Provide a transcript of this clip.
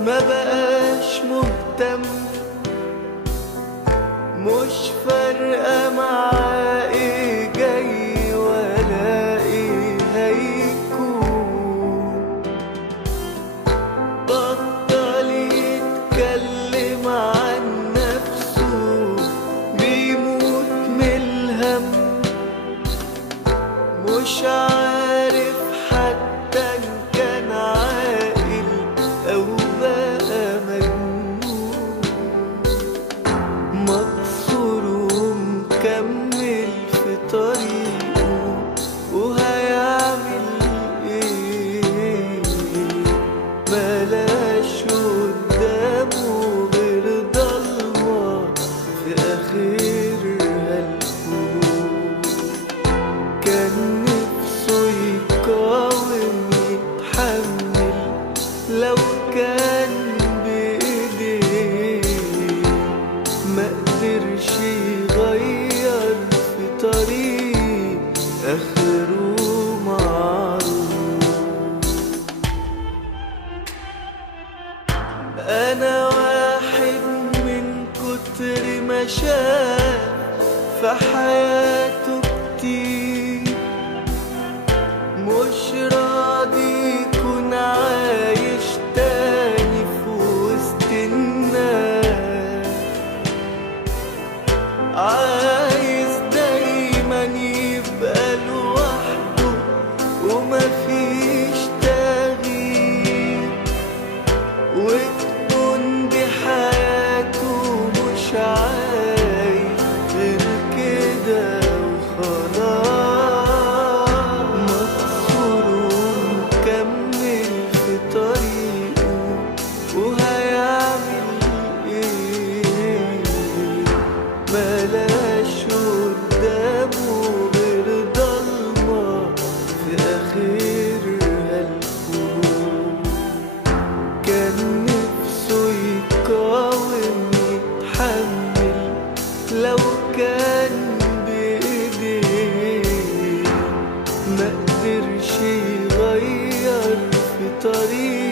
ما بقاش مهتم، مش فارقة معاه ايه جاي ولا ايه هيكون. بطل يتكلم عن نفسه، بيموت من الهم، مش عارف حتى ان كان عاقل او بقى مجنون. مكسور ومكمل في طريقه، وهيعمل ايه؟ ملاش قدامه غير ضلمة في اخرها الكون. كان نفسه يقاوم يتحمل لو كان بإيديه، مقدرش يغير في طريق آخره معروف. أنا واحد من كتر ما شاف في حياته كتير، مش راضي يكون عايش تاني في وسط الناس، عايز دايما يبقى لوحده ومفيش تغيير، وتكون دي حياته مش عايز غير كده وخلاص. مكسور ومكمل في طريقه، وهيعمل ايه؟ ملاش قدامه غير ضلمة في آخرها الكون. كان نفسه يقاوم يتحمل لو كان بإيديه، مقدرش يغير في طريق